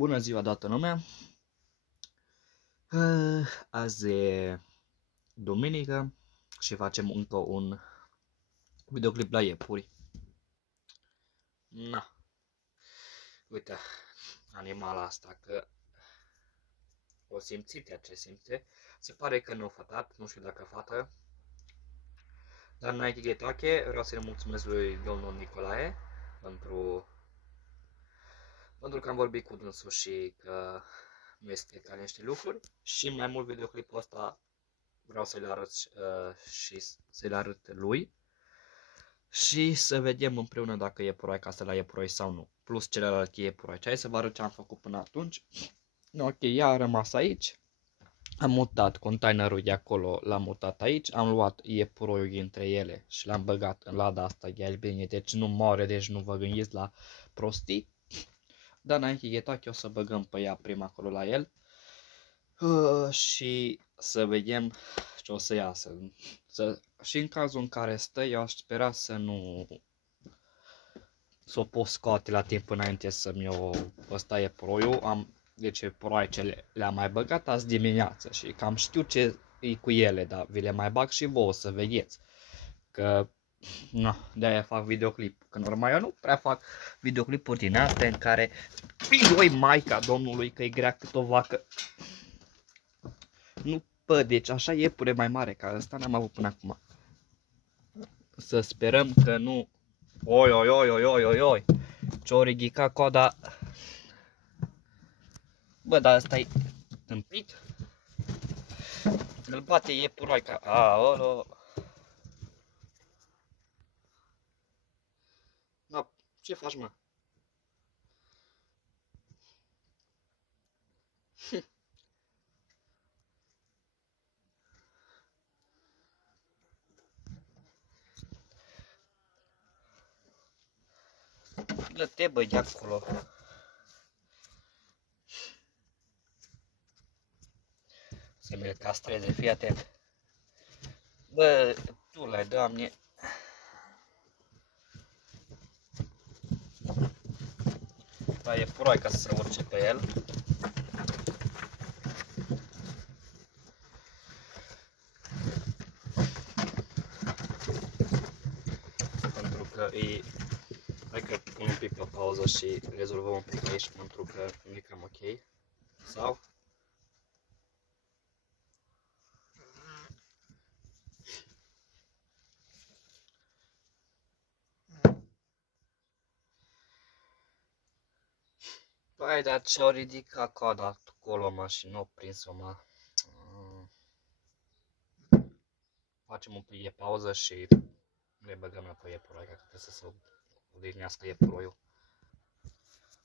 Bună ziua, toată lumea! Azi e duminică și facem încă un videoclip la iepuri. Na, uite, animala asta, că o simțiți ce simte. Se pare că nu a fătat, nu știu dacă fată. Dar înainte de toate, vreau să-i mulțumesc lui domnul Nicolae pentru că am vorbit cu dânsul și că nu este ca niște lucruri. Și mai mult videoclipul ăsta vreau să-l arăt și să-l arăt lui. Și să vedem împreună dacă iepuroi casă la iepuroi sau nu. Plus celelalte iepuroi. Hai să vă arăt ce am făcut până atunci. Ok, ea a rămas aici. Am mutat containerul de acolo, l-am mutat aici. Am luat iepuroiul dintre ele și l-am băgat în lada asta de bine. Deci nu moare, deci nu vă gândiți la prostii. Dar înainte de toate o să băgăm pe ea prima acolo la el. Și să vedem ce o să iasă. Și în cazul în care stă, eu aș spera să o pot scoate la timp înainte să-mi iau ăsta iepuroiul. Deci iepuroaiele le-am mai băgat azi dimineață și cam știu ce e cu ele, dar vi le mai bag și vouă să vedeți. Că de-aia fac videoclip. Că normal eu nu prea fac videoclipuri din astea în care oi Maica Domnului că e grea cât o vacă. Nu, deci așa iepure mai mare ca ăsta n-am avut până acum. Să sperăm că nu. Oi. Ce-o ridicat coada. Bă, dar ăsta e tâmpit. Îl bate iepuroica. Aolo. Da, ce faci, mă? Dă-te, bă, de acolo. Să mi-l castreze, fii atent. Bă, tu le, Doamne. Da, iepuroica să se urce pe el. Pentru că e... Hai că pun un pic pe pauză și rezolvăm un pic aici, pentru că nu e cam ok. Sau? Păi, dar ce-o ridicat coada acolo, mă, și n-o prins-o, mă. Facem un pic de pauză și le băgăm înapoi iepuroica, că trebuie să se odihnească iepuroiul.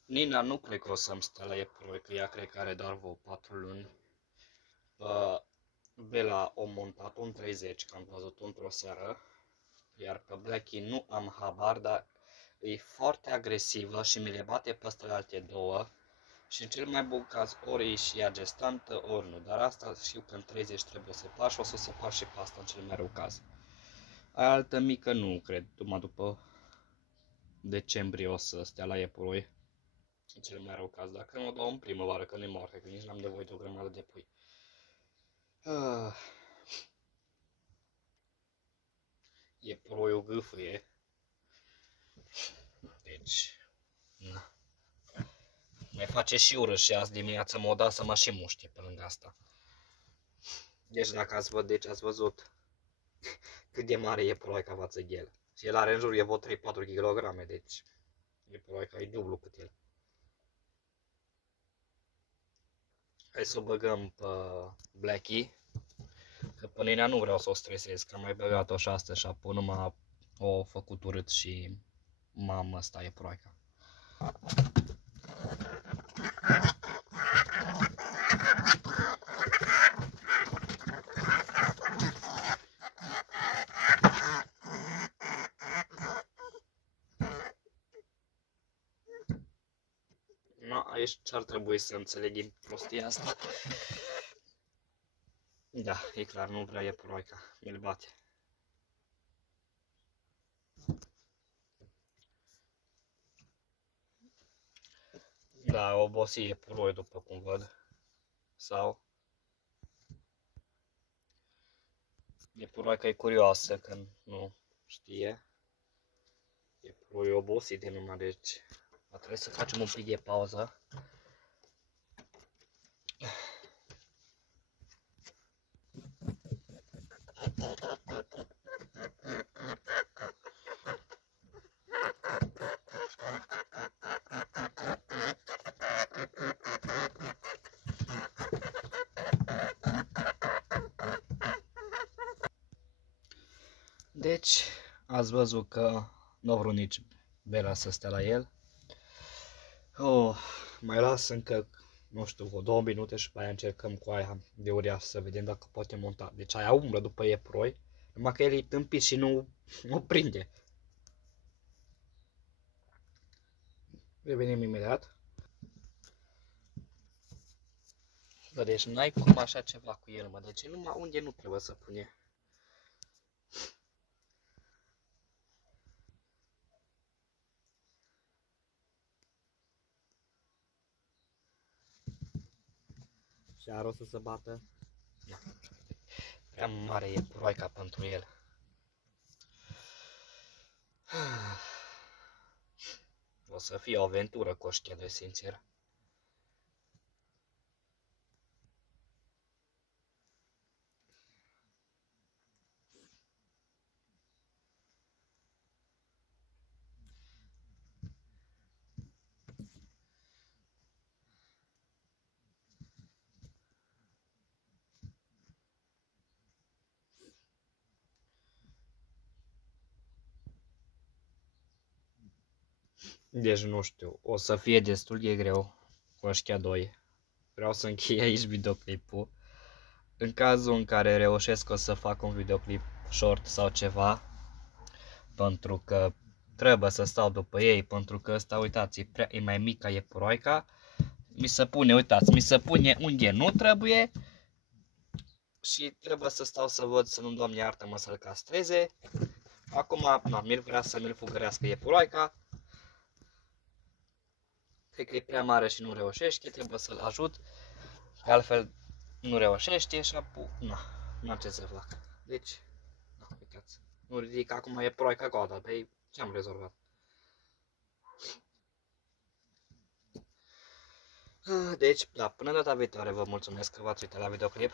Nina nu cred că o să-mi stea la iepuroi, că ea cred că are doar vreo 4 luni. Bela o montat un 30, că am văzut într-o seară. Iar pe Blackie nu am habar, dar e foarte agresivă și mi le bate peste alte două. Și în cel mai bun caz ori e și ea gestantă, ori nu. Dar asta știu că în 30 trebuie să par și o să o separ și pe asta în cel mai rău caz. Aia altă mică nu cred, numai după decembrie o să stea la iepuroi. În cel mai rău caz, dacă nu o dau în primăvară, că nu-i moarte, că nici n-am nevoie de o grămadă de pui. Iepuroiul gâfâie. Deci, na. Mai face și urât și azi dimineață m-o dat să mă și muște pe lângă asta. Deci dacă ați văzut cât de mare e iepuroica față de el. Și el are în jur, e vreo 3-4 kg, deci iepuroica e dublu cât el. Hai să o băgăm pe Blackie. Că pe Nina nu vreau să o stresez, că am mai băgat-o și astăzi și apoi numai o făcut urât și mamă, asta e iepuroica. No, aici ce ar trebui să înțeleg din prostia asta? Da, e clar, nu vrea iepuroica, mi-l bate. Da, obosit iepuroiul după cum văd. Sau iepuroica e curioasă când nu știe. Iepuroiul e obosit de numai, deci va trebui să facem un pic de pauză. Deci, ați văzut că nu a vrut nici Bela să stea la el. Oh, mai las încă, nu știu, vreo 2 minute și pe aia încercăm cu aia de uriaș să vedem dacă poate monta. Deci aia umblă după iepuroi, numai că el e tâmpit și nu o prinde. Revenim imediat. Da, deci n-ai cum așa ceva cu el, mă, deci numai unde nu trebuie să pune. Și are o să se bată. Da. Prea mare e puroica pentru el. O să fie o aventură cu ăștia doi, sincer. Deci nu știu, o să fie destul de greu cu ăștia doi. Vreau să închei aici videoclipul. În cazul în care reușesc o să fac un videoclip short sau ceva, pentru că trebuie să stau după ei, pentru că ăsta, uitați, e mai mic ca iepuroica. Mi se pune, uitați, mi se pune unde nu trebuie și trebuie să stau să văd să nu-mi, Doamne iartă-mă, să-l castreze. Acum, mi-l vrea să mi-l fugărească iepuroica. Cred că e prea mare și nu reușește, trebuie să-l ajut, că altfel nu reușește și apoi, n-am ce să fac. Deci, uitați, nu ridic, acum e proica goda, pe ce-am rezolvat? Deci, da, până data viitoare vă mulțumesc că v-ați uitat la videoclip.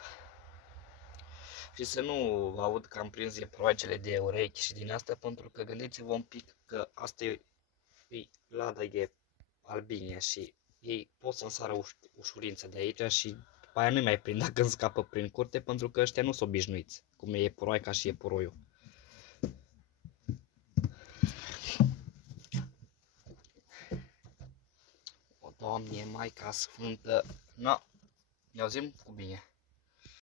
Și să nu vă aud că am prins proaicele de urechi și din asta, pentru că gândiți-vă un pic că asta e lada de albine și ei pot să însară ușurință de aici și după aia nu mai prind dacă îmi scapă prin curte, pentru că ăștia nu sunt obișnuiți, cum e iepuroica și iepuroiul. O, Doamne, Maica Sfântă, ne auzim cu bine.